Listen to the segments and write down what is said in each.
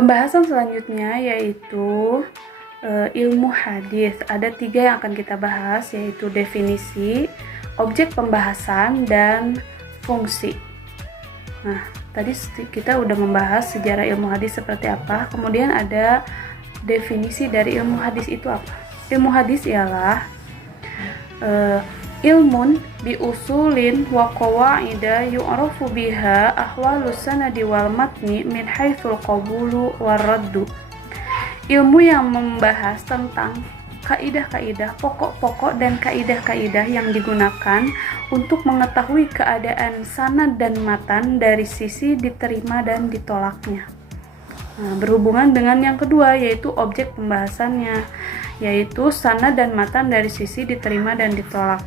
Pembahasan selanjutnya yaitu ilmu hadis. Ada 3 yang akan kita bahas, yaitu definisi, objek pembahasan, dan fungsi. Nah, tadi kita udah membahas sejarah ilmu hadis seperti apa. Kemudian ada definisi dari ilmu hadis itu apa. Ilmu hadis ialah ilmun bi usulin wa qawaida yu'rafu biha ahwalus sanadi wal matni min haitsul qabulu war raddu. Ilmu yang membahas tentang kaidah-kaidah, pokok-pokok dan kaidah-kaidah yang digunakan untuk mengetahui keadaan sanad dan matan dari sisi diterima dan ditolaknya. Nah, berhubungan dengan yang kedua, yaitu objek pembahasannya, yaitu sanad dan matan dari sisi diterima dan ditolak.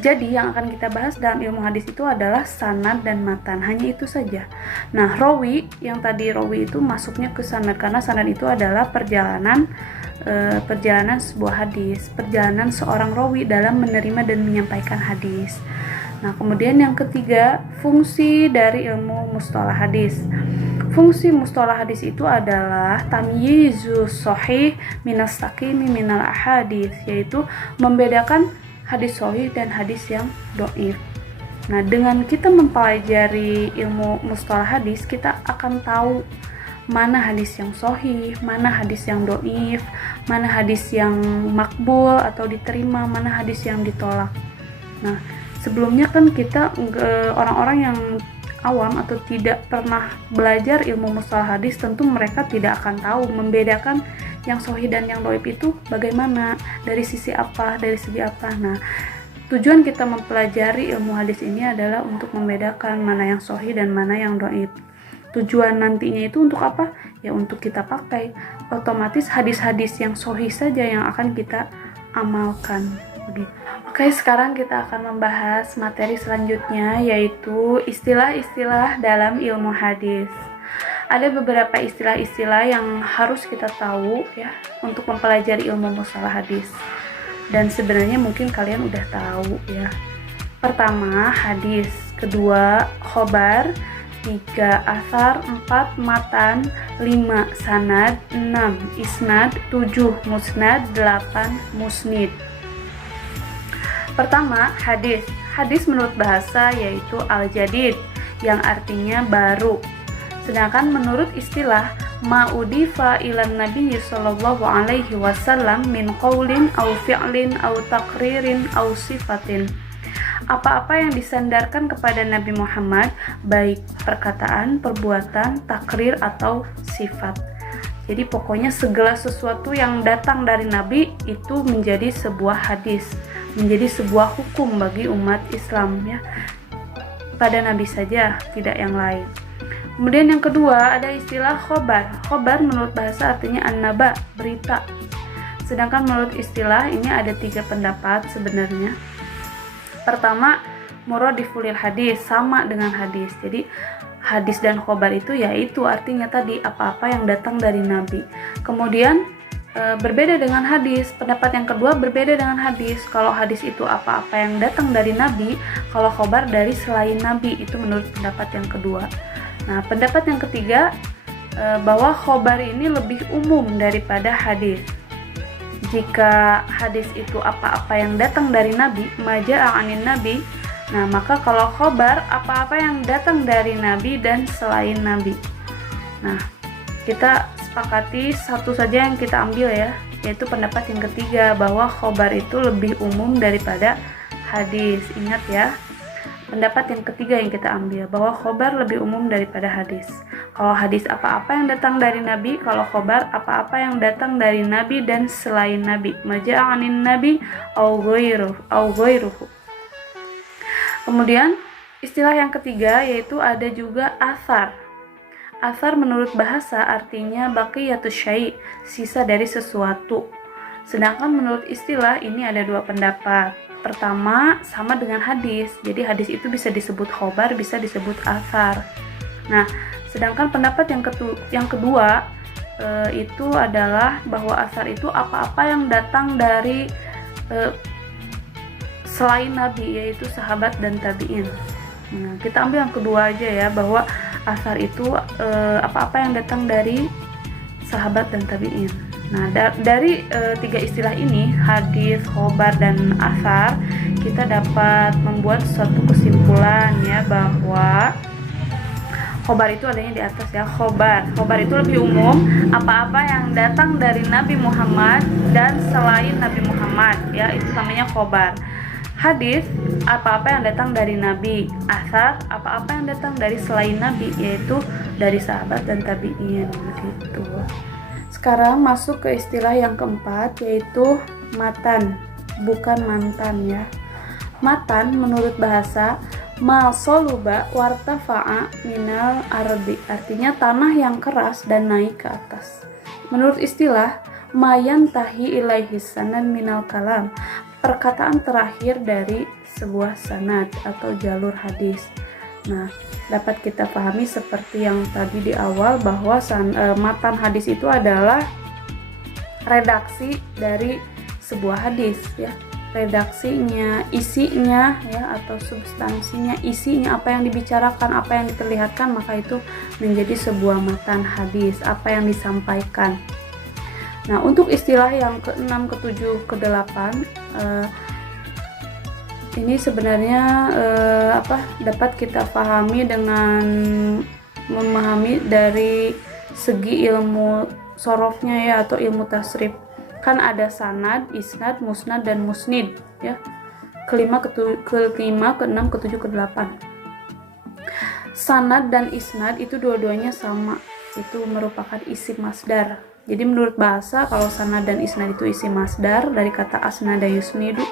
Jadi yang akan kita bahas dalam ilmu hadis itu adalah sanad dan matan, hanya itu saja. Nah, rawi, yang tadi rawi itu masuknya ke sanad, karena sanad itu adalah perjalanan sebuah hadis, perjalanan seorang rawi dalam menerima dan menyampaikan hadis. Nah, kemudian yang ketiga, fungsi dari ilmu mustalah hadis. Fungsi mustalah hadis itu adalah tamyizus sahih minas saqimi minal ahadits, yaitu membedakan hadis sahih dan hadis yang dhaif. Nah, dengan kita mempelajari ilmu mustalah hadis, kita akan tahu mana hadis yang sahih, mana hadis yang dhaif, mana hadis yang makbul atau diterima, mana hadis yang ditolak. Nah, sebelumnya kan kita orang-orang yang awam atau tidak pernah belajar ilmu mustalah hadis, tentu mereka tidak akan tahu membedakan yang sahih dan yang dhaif itu bagaimana, dari sisi apa, dari segi apa. Nah, tujuan kita mempelajari ilmu hadis ini adalah untuk membedakan mana yang sahih dan mana yang dhaif. Tujuan nantinya itu untuk apa? Ya untuk kita pakai. Otomatis hadis-hadis yang sahih saja yang akan kita amalkan. Begitu. Oke, sekarang kita akan membahas materi selanjutnya, yaitu istilah-istilah dalam ilmu hadis. Ada beberapa istilah-istilah yang harus kita tahu ya untuk mempelajari ilmu mustalah hadis. Dan sebenarnya mungkin kalian udah tahu ya. Pertama, hadis. Kedua, khobar. 3, asar. 4, matan. 5, sanad. 6, isnad. 7, musnad. 8, musnid. Pertama, hadis. Hadis menurut bahasa yaitu al-jadid, yang artinya baru. Sedangkan menurut istilah ma'udifa ilan nabi sallallahu alaihi wasallam min qaulin au fi'lin au taqririn au sifatin. Apa-apa yang disandarkan kepada Nabi Muhammad, baik perkataan, perbuatan, takrir atau sifat. Jadi pokoknya segala sesuatu yang datang dari Nabi itu menjadi sebuah hadis, menjadi sebuah hukum bagi umat Islam ya. Pada Nabi saja, tidak yang lain. Kemudian yang kedua ada istilah khobar. Khobar menurut bahasa artinya an-naba, berita. Sedangkan menurut istilah ini ada 3 pendapat sebenarnya. Pertama, muradifulil hadis, sama dengan hadis. Jadi hadis dan khobar itu yaitu artinya tadi apa-apa yang datang dari Nabi. Kemudian berbeda dengan hadis. Pendapat yang kedua berbeda dengan hadis. Kalau hadis itu apa-apa yang datang dari Nabi, kalau khobar dari selain Nabi, itu menurut pendapat yang kedua. Nah, pendapat yang ketiga bahwa khobar ini lebih umum daripada hadis. Jika hadis itu apa-apa yang datang dari Nabi, maja'a anin Nabi, nah maka kalau khobar apa-apa yang datang dari Nabi dan selain Nabi. Nah, kita sepakati satu saja yang kita ambil ya, yaitu pendapat yang ketiga bahwa khobar itu lebih umum daripada hadis. Ingat ya, pendapat yang ketiga yang kita ambil bahwa khobar lebih umum daripada hadis. Kalau hadis apa-apa yang datang dari Nabi, kalau khobar apa-apa yang datang dari Nabi dan selain Nabi. Maja'a anin Nabi au ghairuhu. Kemudian istilah yang ketiga yaitu ada juga athar. Athar menurut bahasa artinya baqiyatus syai', sisa dari sesuatu. Sedangkan menurut istilah ini ada 2 pendapat. Pertama, sama dengan hadis. Jadi hadis itu bisa disebut khobar, bisa disebut athar. Nah, sedangkan pendapat yang kedua itu adalah bahwa athar itu apa-apa yang datang dari selain Nabi, yaitu sahabat dan tabi'in. Nah, kita ambil yang kedua aja ya, bahwa Asar itu apa-apa yang datang dari sahabat dan tabi'in. Nah, dari tiga istilah ini, hadis, khobar, dan asar, kita dapat membuat suatu kesimpulan ya bahwa khobar itu adanya di atas ya. Khobar itu lebih umum, apa-apa yang datang dari Nabi Muhammad dan selain Nabi Muhammad ya, itu namanya khobar. Hadis, apa-apa yang datang dari Nabi. Asar, apa-apa yang datang dari selain Nabi, yaitu dari sahabat dan tabi'in gitu. Sekarang masuk ke istilah yang keempat, yaitu matan, bukan mantan ya. Matan menurut bahasa mal soluba wartafa'a minal ardi, artinya tanah yang keras dan naik ke atas. Menurut istilah mayan tahi ilaihi sanad minal kalam, perkataan terakhir dari sebuah sanad atau jalur hadis. Nah, dapat kita pahami seperti yang tadi di awal bahwa matan hadis itu adalah redaksi dari sebuah hadis ya. Redaksinya, isinya ya, atau substansinya, isinya, apa yang dibicarakan, apa yang diperlihatkan, maka itu menjadi sebuah matan hadis, apa yang disampaikan. Nah, untuk istilah yang ke-6, ke-7, ke-8 ini sebenarnya dapat kita pahami dengan memahami dari segi ilmu sorofnya ya, atau ilmu tasrif. Kan ada sanad, isnad, musnad, dan musnid ya. Kelima, keenam, ketujuh, kedelapan. Sanad dan isnad itu dua-duanya sama, itu merupakan isim masdar. Jadi menurut bahasa, kalau sanad dan isnad itu isim masdar dari kata asnada yusnidu.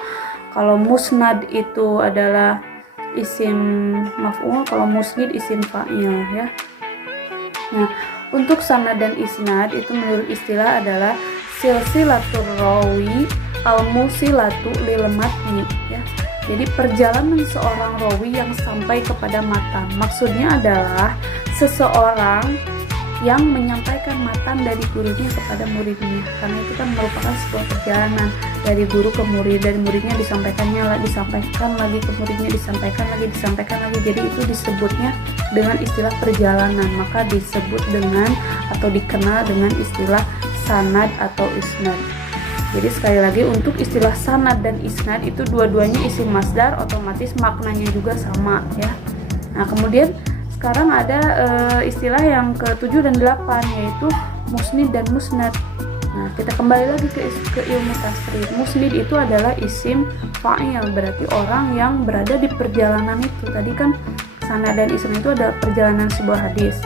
Kalau musnad itu adalah isim maf'ul, kalau musnid isim fa'il ya. Nah, untuk sanad dan isnad itu menurut istilah adalah silsilatur rawi al-musilatu lil matni ya. Jadi perjalanan seorang rawi yang sampai kepada matan. Maksudnya adalah seseorang yang menyampaikan matan dari gurunya kepada muridnya, karena itu kan merupakan sebuah perjalanan dari guru ke murid, dari muridnya disampaikan lagi ke muridnya, disampaikan lagi, jadi itu disebutnya dengan istilah perjalanan, maka disebut dengan atau dikenal dengan istilah sanad atau isnad. Jadi sekali lagi, untuk istilah sanad dan isnad itu dua-duanya isim masdar, otomatis maknanya juga sama ya. Nah, kemudian sekarang ada istilah yang ke-7 dan 8, yaitu musnid dan musnad. Nah, kita kembali lagi ke ilmu tasrif. Musnid itu adalah isim fa'il, berarti orang yang berada di perjalanan itu. Tadi kan sanad dan isnad itu adalah perjalanan sebuah hadis.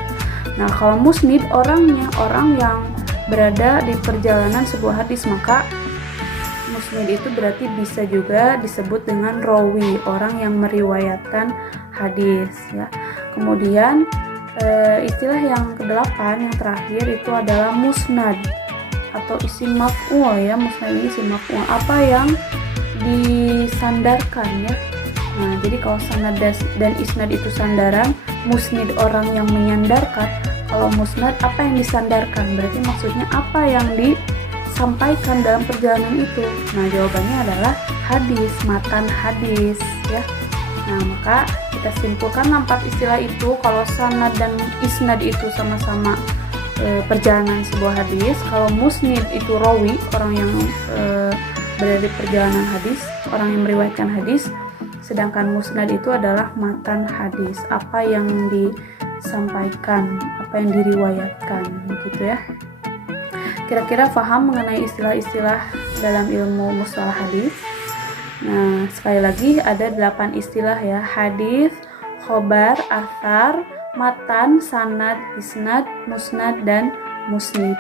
Nah, kalau musnid orangnya, orang yang berada di perjalanan sebuah hadis, maka musnid itu berarti bisa juga disebut dengan rawi, orang yang meriwayatkan hadis ya. Kemudian istilah yang ke-8 yang terakhir itu adalah musnad atau isim maf'ul ya. Musnad ini isim maf'ul, apa yang disandarkan ya. Nah, jadi kalau sanad dan isnad itu sandaran, musnid orang yang menyandarkan. Kalau musnad apa yang disandarkan, berarti maksudnya apa yang disampaikan dalam perjalanan itu. Nah, jawabannya adalah hadis, matan hadis ya. Nah, maka kita simpulkan 4 istilah itu, kalau sanad dan isnad itu sama-sama perjalanan sebuah hadis, kalau musnid itu rawi, orang yang berada di perjalanan hadis, orang yang meriwayatkan hadis, sedangkan musnad itu adalah matan hadis, apa yang disampaikan, apa yang diriwayatkan begitu ya. Kira-kira paham mengenai istilah-istilah dalam ilmu mustalah hadis? Nah, sekali lagi ada 8 istilah ya: hadis, khobar, athar, matan, sanad, isnad, musnad, dan musnid.